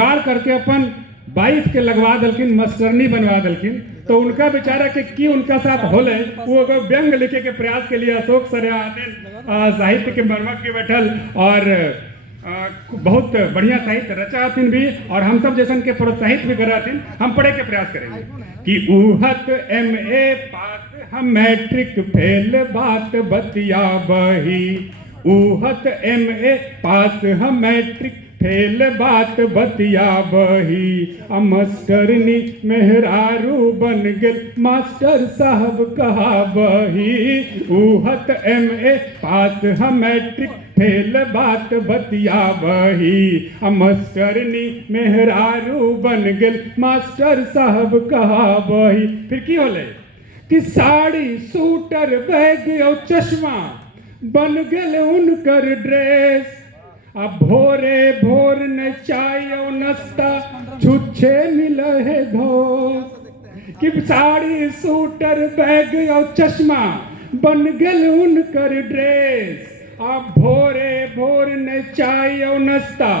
जोगाड़ करके अपन 22 के लगवा दलकिन, मास्टरनी बनवा दलकिन। तो उनका बेचारा कि उनका साथ होले वो व्यंग लिखे के प्रयास के लिए अशोक सर साहित्य के मर्मज्ञ के बैठल और बहुत बढ़िया साहित्य रचा हथिन भी, और हम सब जैसन के प्रोत्साहित भी कर हथिन। हम पढ़े के प्रयास करेंगे कि उहत MA पास हम मैट्रिक फेल बात बतिया बही। उहत MA पास हम मैट्रिक फेल बात बतिया बही। मास्टरनी मेहरारू बन गेल मास्टर साहब कहा बही। उहत MA पास हम मैट्रिक फेल बात बतिया बही। मास्टरनी मेहरारू बन गेल मास्टर साहब कहा बही। फिर की होले कि साड़ी सूटर बैग और चश्मा बन गेल उनकर ड्रेस। अब भोरे भोर न चाय और नाश्ता छुच्छे मिल है धोस। कि साड़ी सूटर बैग और चश्मा बन गेल उनकर ड्रेस। अब भोरे भोर न चाय और नाश्ता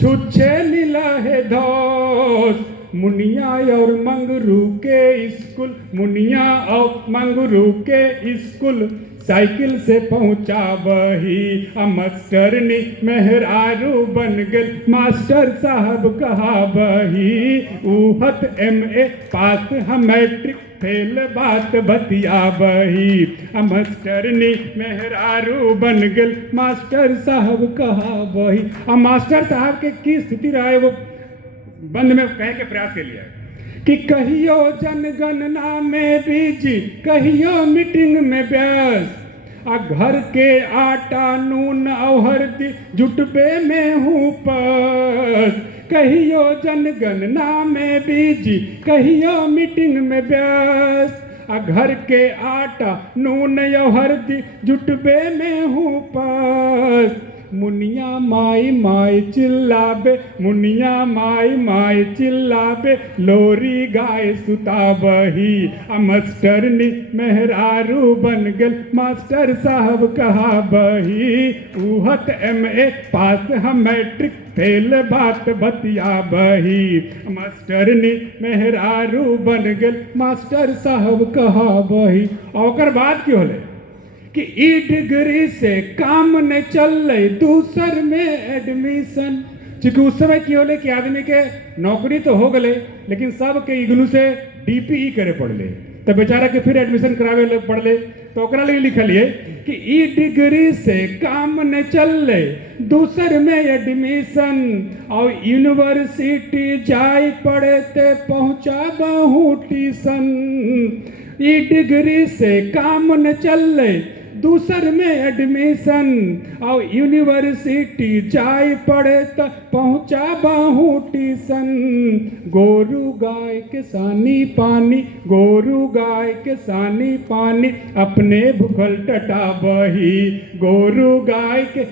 छुच्छे मिल है धोस। मुनिया और मंगरू के स्कूल, मुनिया और मंगरू के स्कूल साइकिल से पहुंचा बही। मास्टरनी मेहरारू बन गेल मास्टर साहब कहा बही। उहत MA पास हम मैट्रिक फेल बात बतिया बही। मास्टरनी मेहरारू बन गेल मास्टर साहब कहा बही। अब मास्टर साहब के की स्थिति रहे वो बंद में कहे के प्रयास के लिए कि कहियो जनगणना में बिजी, कहियो मीटिंग में व्यस्त। आ घर के आटा नून और हल्दी जुटबे में हूँ पस। कहियो जनगणना में बिजी, कहियो मीटिंग में व्यस्त। आ घर के आटा नून और हल्दी जुटबे में हूँ पस। मुनिया माई माई चिल्लाबे, मुनिया माई माई चिल्लाबे, लोरी गाय सुता बही। मास्टरनी मेहरारू बन गेल मास्टर साहब कहा बही। उहत MA पास हम मैट्रिक फेल बात बतिया बही। मास्टरनी मेहरारू बन गेल मास्टर साहब कहा बही। और ओकर बाद की होले कि ई डिग्री से काम न चल दूसर में एडमिशन। चूंकि उस समय की होले कि आदमी के नौकरी तो हो गए लेकिन सब के इग्नू से DPE करे पड़ले, तो बेचारा के फिर एडमिशन करावे पड़ले। तो ओकरा लिए लिखल है कि ई डिग्री से काम न चल दूसर में एडमिशन। और यूनिवर्सिटी जाय पड़े ते पहुँचा बहु ट्यूशन। ई डिग्री से काम न चल दूसर में एडमिशन। और यूनिवर्सिटी जाय पड़े तो पहुँचा बहु ट्यूशन। गोरू गाय के सानी पानी, गोरू गाय के सानी पानी, अपने भूखल टटा बही। गोरू गाय के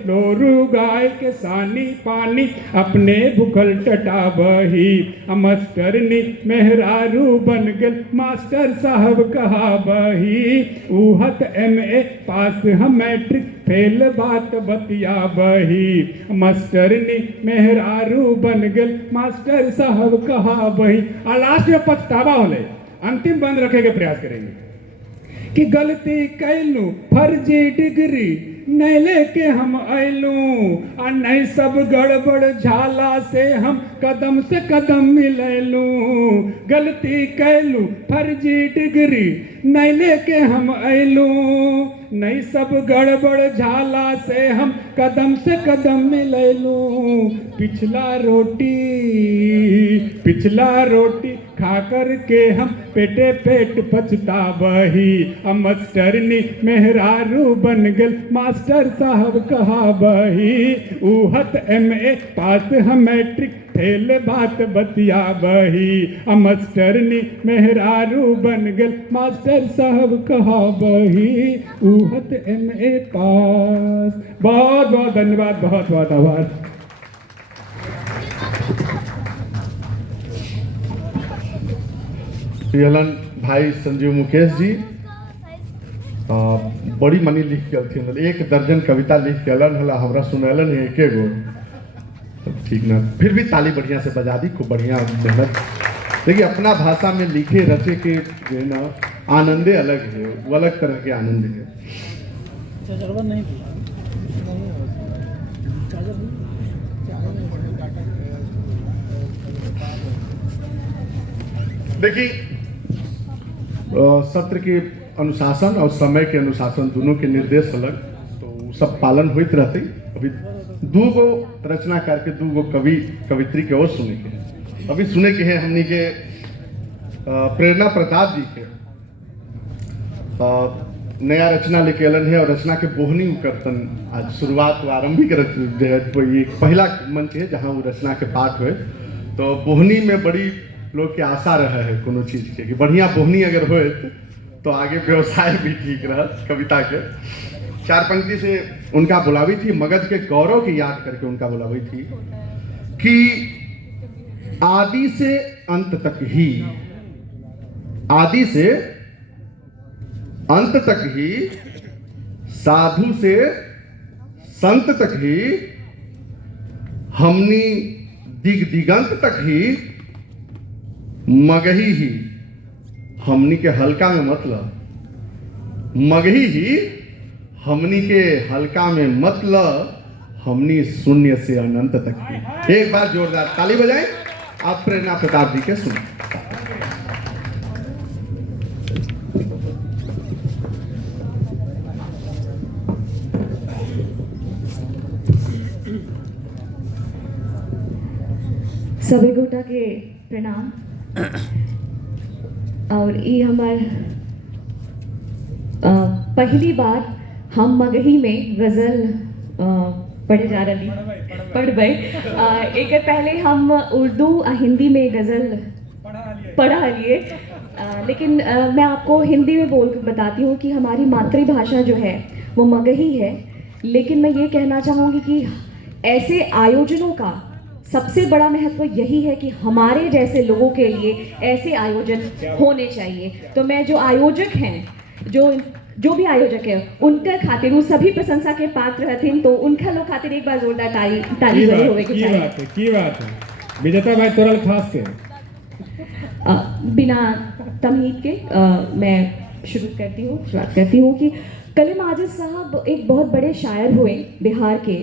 सानी पानी, अपने भूखल टटा बही। मास्टरनी मेहरारू बन गेल मास्टर साहब कहा बही। उहत MA पास हम मैट्रिक फेल बात बतिया बही। मास्टरनी मेहरारू बन गेल मास्टर साहब कहा बही। और लास्ट में पछतावा होले, अंतिम बंद रखे के प्रयास करेंगे कि गलती कैलू, फर्जी डिग्री नहीं लेके हम अयलू। और नहीं सब गड़बड़ झाला से हम कदम से कदम मिलैलू। गलती कैलू, फर्जी डिग्री नहीं लेके हम अयलू। नहीं सब गड़बड़ झाला से हम कदम से कदम मिलैलू। पिछला रोटी खा कर के हम पेटे पेट पछता बही। मास्टरनी मेहरारू बन गेल मास्टर साहब कहा बही। उहत MA पास हम मैट्रिक फेल बात बतिया बही। मास्टरनी मेहरारू बन गेल मास्टर साहब कहा बही। उहत MA पास। बहुत बहुत धन्यवाद, बहुत बहुत आभार। भाई संजीव मुकेश जी बड़ी मनी लिख के 1 दर्जन कविता लिख के अलन हला हमरा सुनैलन है एके गो। ठीक ना, फिर भी ताली बढ़िया से बजा दी, खूब बढ़िया मेहनत। देखिए अपना भाषा में लिखे रचे के जो है ना आनंदे अलग है, वो अलग तरह के आनंद है। चार्जर नहीं देखिए सत्र के अनुशासन और समय के अनुशासन दोनों के निर्देश अलग, तो सब पालन होते रहते। अभी दू गो रचनाकार के, दू गो कवि कवित्री के और सुने के, अभी सुने के हैं हमनी के प्रेरणा प्रताप जी के नया रचना लेके अलन है, और रचना के बोहनी करतन आज शुरुआत आरंभिक ये पहला मंच है जहाँ वो रचना के पाठ हुए। तो बोहनी में बड़ी लोग के आशा रहा है कोनो चीज के कि बढ़िया बोहनी अगर होए तो आगे व्यवसाय भी ठीक रहा। कविता के 4 पंक्ति से उनका बुलावी थी, मगध के गौरव की याद करके उनका बुलावी थी कि आदि से अंत तक ही, आदि से अंत तक ही, साधु से संत तक ही, हमनी दिग दिगंत तक ही, मगही ही। हमनी के हल्का में मतलब मगही ही, हमनी के हल्का में मतलब हमनी शून्य से अनंत तक ही। एक बार जोरदार ताली बजाएं, आप प्रेरणा प्रताप जी के सुने। सभी गोटा के प्रणाम। और ये हमार पहली बार हम मगही में गज़ल पढ़े जा रही पढ़बे। एक पहले हम उर्दू हिंदी में गज़ल पढ़ा लिए, लेकिन मैं आपको हिंदी में बोल बताती हूँ कि हमारी मातृभाषा जो है वो मगही है। लेकिन मैं ये कहना चाहूँगी कि ऐसे आयोजनों का सबसे बड़ा महत्व यही है कि हमारे जैसे लोगों के लिए ऐसे आयोजन होने चाहिए। तो मैं जो आयोजक हैं, जो भी आयोजक है, उनका खातिर वो सभी प्रशंसा के पात्र हथिन, तो उनका लोग खातिर एक बार जोरदार ताली जरूर होवे के चाहिए। की बात है विजेता भाई तोरल खास के बिना तमहीद के मैं शुरुआत करती हूँ कि कलीम आजिज साहब एक बहुत बड़े शायर हुए, बिहार के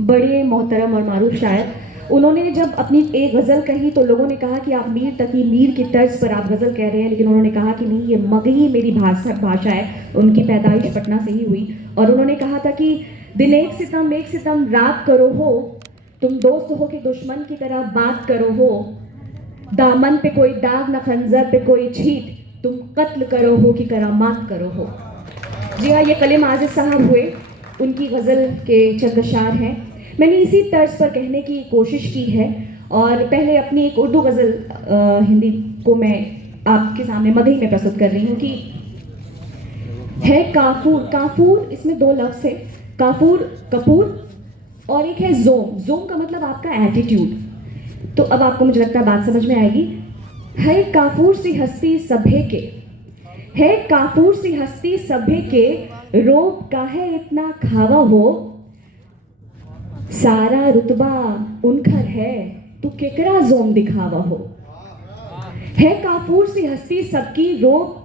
बड़े मोहतरम और मारूफ शायर। उन्होंने जब अपनी एक गज़ल कही तो लोगों ने कहा कि आप मीर तकी मीर की तर्ज पर आप गज़ल कह रहे हैं, लेकिन उन्होंने कहा कि नहीं, ये मगही मेरी भाषा है। उनकी पैदाइश पटना से ही हुई, और उन्होंने कहा था कि दिन एक सितम रात करो हो, तुम दोस्त हो कि दुश्मन की तरह बात करो हो, दामन पे कोई दाग न खंजर पे कोई छीट, तुम कत्ल करो हो कि करामात करो हो। जी हाँ, ये कलीम आजिज साहब हुए, उनकी गज़ल के चंद अशार हैं। मैंने इसी तर्ज पर कहने की कोशिश की है, और पहले अपनी एक उर्दू गज़ल हिंदी को मैं आपके सामने मगही में प्रस्तुत कर रही हूँ कि है काफूर। काफूर, इसमें 2 लफ्ज़ है, काफूर कपूर, और एक है जोम। जोम का मतलब आपका एटीट्यूड। तो अब आपको मुझे लगता है बात समझ में आएगी। है काफूर सी हस्ती सभे के, है काफूर सी हस्ती सभे के, रोब काहे इतना खावा हो, सारा रुतबा उनकर है, तू केकरा जोम दिखावा हो। है काफूर सी हस्ती सबकी, रोब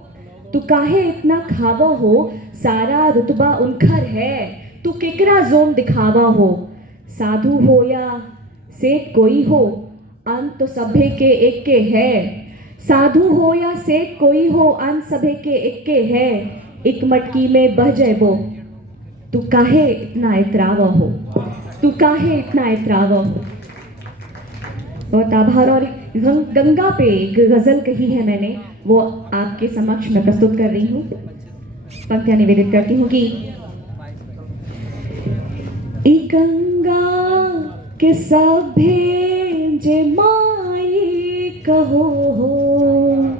तू काहे इतना खावा हो, सारा रुतबा उनकर है, तू केकरा जोम दिखावा हो। साधु हो या सेठ कोई हो, अंत तो सभे के एक के है। साधु हो या सेठ कोई हो, अंत सभे के एक के है। एक मटकी में बह जैबो, तू काहे इतना इतरावा हो, तू काहे इतना इतरावा हो। बहुत आभार। और गंगा पे एक गज़ल कही है मैंने, वो आपके समक्ष मैं प्रस्तुत कर रही हूँ। पंक्तियाँ निवेदित करती हूँ कि ई गंगा के सभे जे माई कहो हो,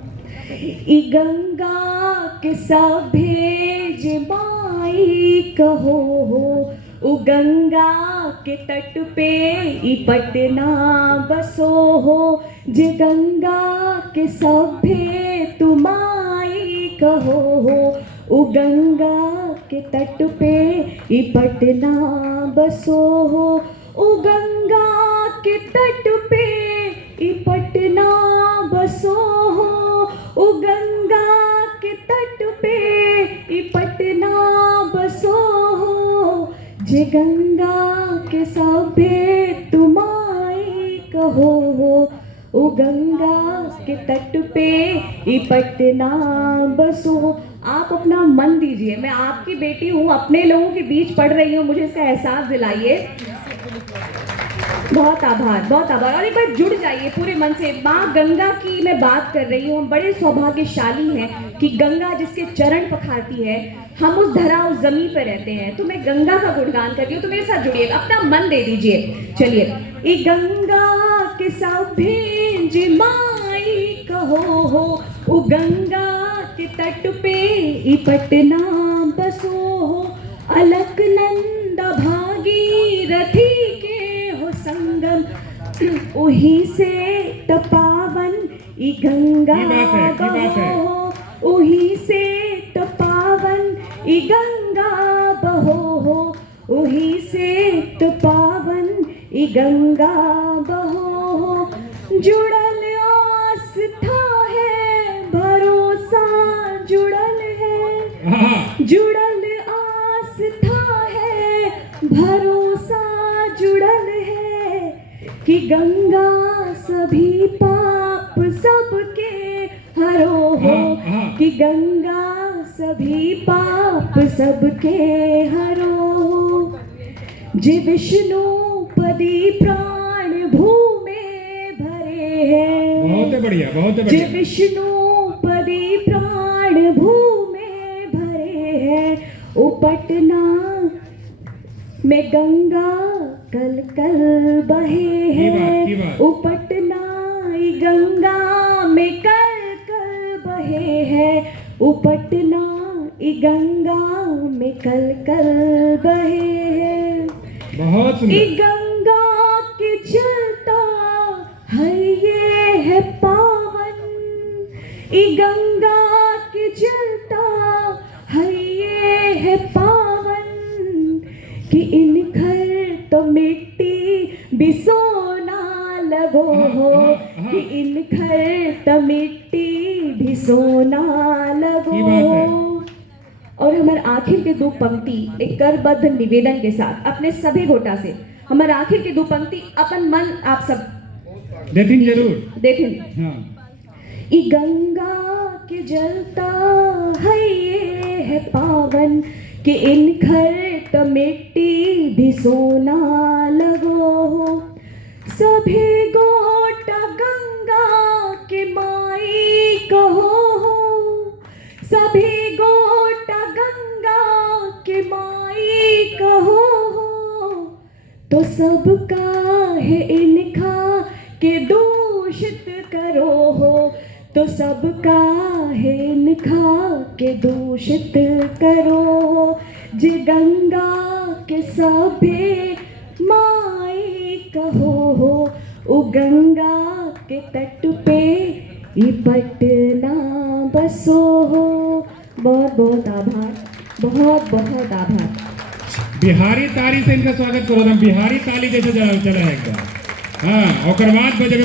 ई गंगा के सभे जे माई कहो हो, उ गंगा के तट पे ई पटना बसो हो। जे गंगा के सभे तुमाई कहो हो, उ गंगा के तट पे ई पटना बसो हो। उ गंगा के तट पे ई पटना बसो हो, ओ गंगा के तट पे ई पटना बसो हो, जे गंगा के सभे तुम्हारी कहो हो, ओ गंगा के तट पे ई पटना बसो हो। आप अपना मन दीजिए, मैं आपकी बेटी हूँ, अपने लोगों के बीच पढ़ रही हूँ, मुझे इसका एहसास दिलाइए। बहुत आभार, बहुत आभार। और एक बार जुड़ जाइए पूरे मन से। माँ गंगा की मैं बात कर रही हूँ, हम बड़े सौभाग्यशाली हैं कि गंगा जिसके चरण पखारती है, हम उस धरा उस जमीन पर रहते हैं। तो मैं गंगा का गुणगान कर रही हूँ, तो मेरे साथ जुड़िए, अपना मन दे दीजिए। चलिए। ई गंगा के सभी जिमाई कहो हो, ओ गंगा के तट पे ई पटना बसो हो, अलकनंदा भागीरथी के हो संगम, वही से तपावन ई गंगा की बात है, की बात है। बहो, वही से तपावन ई गंगा बहो हो, वही से तपावन ई गंगा बहो हो। जुड़ल आस्था है, भरोसा जुड़ल है, हाँ, जुड़ल आस्था है, भरोसा जुड़ल है, कि गंगा सभी पाप सबके हरो हो, कि गंगा सभी पाप सबके हरो हो। जे विष्णु पदी प्राण भूमे भरे हैं, बहुत बढ़िया, बहुत जे बढ़िया। विष्णु पदी प्राण भूमे भरे हैं, ओ पटना में गंगा कल कल बहे की बात, हैं, की बात। ओ पटना ई गंगा में कल कल बहे हैं, ओ पटना ई गंगा में कल कल बहे हैं। बहुत ई सुंदर। गंगा के जलता है ये है पावन, ई गंगा के जलता है ये है पावन, कि इन घर तो मिट्टी भी सोना लगो हो, कि इन घर तो मिट्टी भी सोना लगो की बात है। हो। और हमारे आखिर के दो पंक्ति एक करबद्ध निवेदन के साथ अपने सभी गोटा से, हमारे आखिर के दो पंक्ति अपन मन आप सब देथिन जरूर। देखें। हाँ, ई गंगा के जलता है ये है पावन, कि इन घर तो मिट्टी भी सोना लगो हो, सभी गोटा गंगा के माई कहो हो, सभी गोटा गंगा के माई कहो हो, तो सबका है इनका के दूषित करो हो, तो सबका है इनका के दूषित करो हो, जे गंगा के सभे माई कहो हो, ओ गंगा के तट पे ई पटना बसो हो। बहुत बहुत आभार, बहुत बहुत आभार। बिहारी ताली से इनका स्वागत करो, हम बिहारी ताली जैसे चला है एकदम। हाँ, और बाद बजे